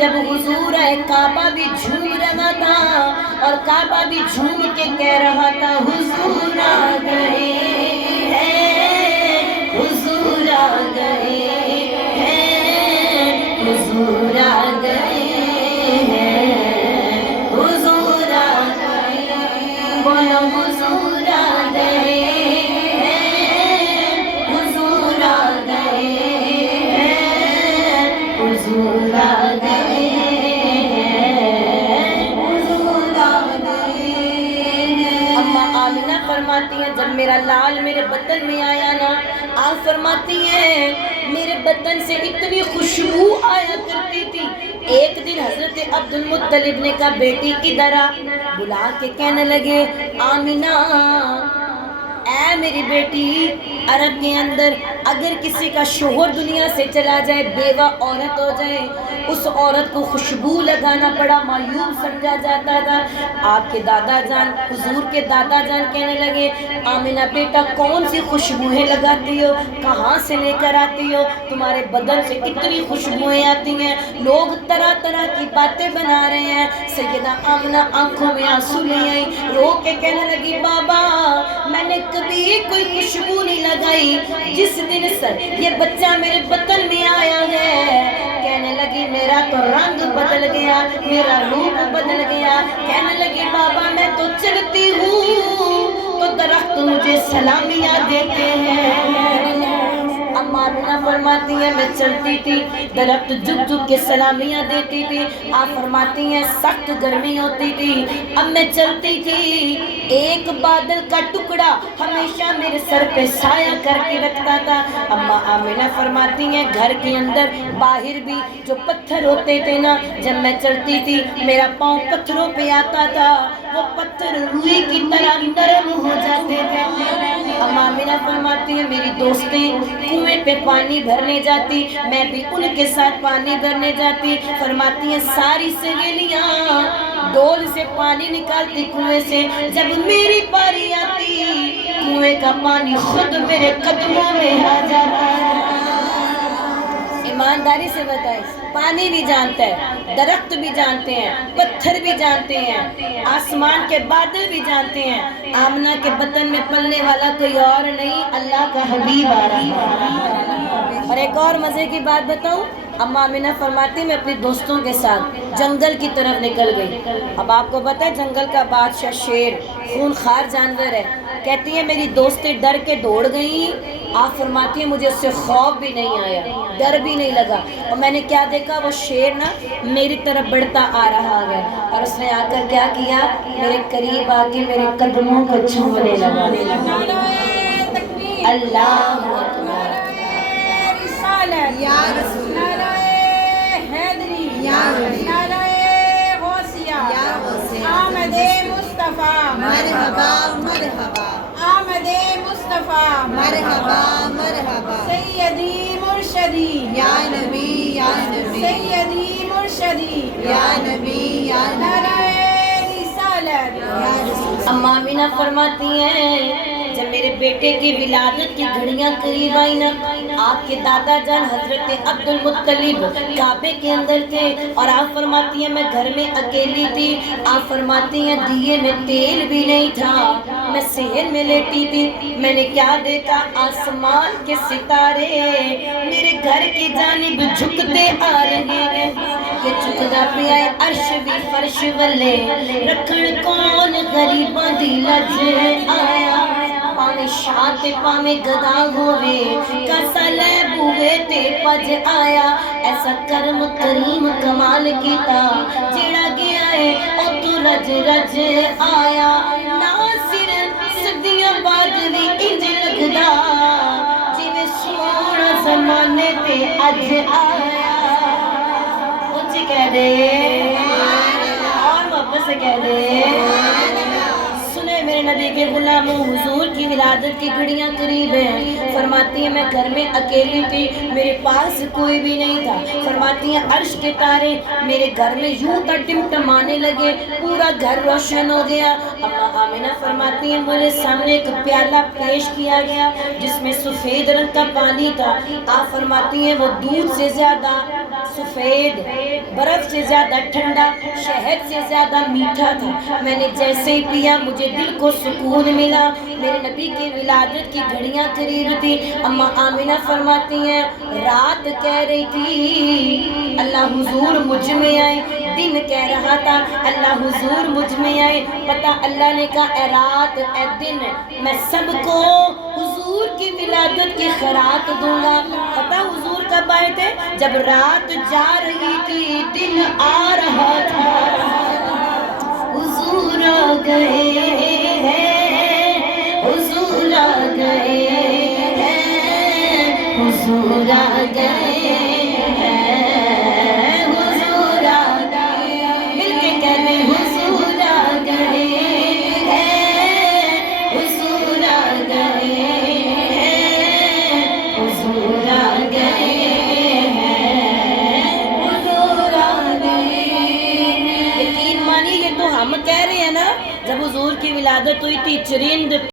جب حضور آئے کعبہ بھی جھوم رہا تھا اور کعبہ بھی جھوم کے کہہ رہا تھا حضور آ گئے ہیں، حضور آ گئے ہیں، حضور آ گئے ہیں، حضور آ گئے ہیں، بولو حضور آ گئے ہیں، حضور آ گئے ہیں، حضور آ گئے ہیں، حضور آ گئے ہیں۔ اما آمنہ فرماتی ہیں جب میرا لال میرے بطن میں آیا نا، آپ فرماتی ہیں میرے بطن سے اتنی خوشبو آیا کرتی تھی۔ ایک دن حضرت عبد المطلب نے کہا بیٹی ادھر آ، بلا کے کہنے لگے آمنہ اے میری بیٹی، عرب کے اندر اگر کسی کا شوہر دنیا سے چلا جائے، بیوہ عورت ہو جائے، اس عورت کو خوشبو لگانا بڑا معیوب سمجھا جاتا تھا۔ آپ کے دادا جان، حضور کے دادا جان کہنے لگے آمنہ بیٹا کون سی خوشبوئیں لگاتی ہو، کہاں سے لے کر آتی ہو، تمہارے بدن سے اتنی خوشبوئیں آتی ہیں، لوگ طرح طرح کی باتیں بنا رہے ہیں۔ سیدہ آمنہ آنکھوں میں آنسو لے آئی، رو کے کہنے لگی بابا میں نے کبھی کوئی خوشبو نہیں لگائی، جس دن سے یہ بچہ میرے بطن میں آیا ہے، کہنے لگی میرا تو رنگ بدل گیا، میرا روپ بدل گیا، کہنے لگی بابا میں تو چلتی ہوں تو درخت مجھے سلامیاں دیتے ہیں۔ اما آمنہ فرماتی ہیں میں چلتی تھی، درخت جھک جھک کے سلامیاں دیتی تھی۔ آپ فرماتی ہیں سخت گرمی ہوتی تھی، اب میں چلتی تھی، ایک بادل کا ٹکڑا ہمیشہ میرے سر پہ سایہ کر کے رکھتا تھا۔ اما آمنہ فرماتی ہیں گھر کے اندر باہر بھی جو پتھر ہوتے تھے نا، جب میں چلتی تھی میرا پاؤں پتھروں پہ آتا تھا، وہ پتھر روئی کی طرح نرم ہو جاتے تھے۔ اما آمنہ فرماتی ہیں میری دوستیں کنویں پہ پانی بھرنے جاتی، میں بھی ان کے ساتھ پانی بھرنے جاتی۔ فرماتی ہیں ساری سہیلیاں ڈول سے پانی نکالتی کنویں سے، جب میری باری آتی کنویں کا پانی خود میرے قدموں میں آ جاتا ہے۔ ایمانداری سے بتائیں، پانی بھی جانتا ہے، درخت بھی جانتے ہیں، پتھر بھی جانتے ہیں، آسمان کے بادل بھی جانتے ہیں، آمنہ کے بطن میں پلنے والا کوئی اور نہیں، اللہ کا حبیب آ رہا ہے۔ اور ایک اور مزے کی بات بتاؤں، اما آمنہ فرماتی میں اپنی دوستوں کے ساتھ جنگل کی طرف نکل گئی۔ اب آپ کو پتہ ہے جنگل کا بادشاہ شیر خونخوار جانور ہے، کہتی ہیں میری دوستیں ڈر کے دوڑ گئیں۔ آپ فرماتی ہیں مجھے اس سے خوف بھی نہیں آیا، ڈر بھی نہیں لگا، اور میں نے کیا دیکھا وہ شیر نا میری طرف بڑھتا آ رہا ہے، اور اس نے آ کر کیا کیا میرے قریب آ کے میرے قدموں کو چومنے لگا۔ اللہ اکبر، یا رسول اللہ، حیدری، یا نعرہ غوثیہ، یا غوثیہ، آمد مصطفیٰ، مرحبا مرحبا، آمد مصطفیٰ، مرحبا مرحبا، سیدی مرشدی، یا نبی یا نبی، سیدی مرشدی، یا نبی یا نعرہ رسالت، یا رسول۔ اما آمنہ فرماتی ہیں جب میرے بیٹے کی ولادت کی گھڑیاں قریب آئی نا، آپ کے دادا جان حضرت عبد المطلب کعبے کے اندر تھے، اور آپ فرماتی ہیں میں گھر میں اکیلی تھی۔ آپ فرماتی ہیں دیے میں تیل بھی نہیں تھا، میں صحن میں لیٹی تھی، میں نے کیا دیکھا آسمان کے ستارے میرے گھر کی جانب جھکتے آ رہے ہیں، کہ جھکدا پیا ہے عرش بھی فرش ولے، رکھن کون غریباں دی لج آیا، پاویں شاہ تے پاویں گدا ہوئے، کسا لے بوئے تے پج آیا، ایسا کرم کریم کمال کیتا، جیڑا گیا ہے او تو رج رج آیا، ناصر صدیاں بعد بھی انج لگدا، جویں سونا زمانے تے اج آیا۔ اونچی کہہ دے اور واپس سے کہہ دے، سنے میرے میرے نبی کے غلاموں حضور کی ولادت کی گھڑیاں قریب ہیں. فرماتی ہیں میں گھر میں اکیلی تھی, میرے پاس کوئی بھی نہیں تھا. فرماتی ہیں عرش کے تارے میرے گھر میں یوں ٹمٹمانے لگے, پورا گھر روشن ہو گیا. اما آمنہ فرماتی ہیں مجھے سامنے ایک پیالہ پیش کیا گیا جس میں سفید رنگ کا پانی تھا. آپ فرماتی ہیں وہ دودھ سے زیادہ سفید, برف سے زیادہ ٹھنڈا, شہد سے زیادہ میٹھا تھا. میں نے جیسے ہی پیا مجھے دل کو سکون ملا. میرے نبی کی ولادت کی گھڑیاں قریب تھی. اما آمنہ فرماتی ہیں رات کہہ رہی تھی اللہ حضور مجھ میں آئے, دن کہہ رہا تھا اللہ حضور مجھ میں آئے. پتہ اللہ نے کہا اے رات اے دن میں سب کو حضور کی ولادت کی خیرات دوں گا. پتہ حضور کب آئے تھے؟ جب رات جا رہی تھی دن آ رہا تھا. حضور آ گئے ہیں, حضور آ گئے ہیں, حضور آ گئے ہیں, حضور آ گئے. مل کے کہنے حضور آ گئے ہیں, حضور آ گئے ہیں, حضور آ گئے ہیں, حضور آ گئے. یقین مانی یہ تو ہم کہہ رہے ہیں نا, جب حضور کی ولادت ہوئی تھی چرند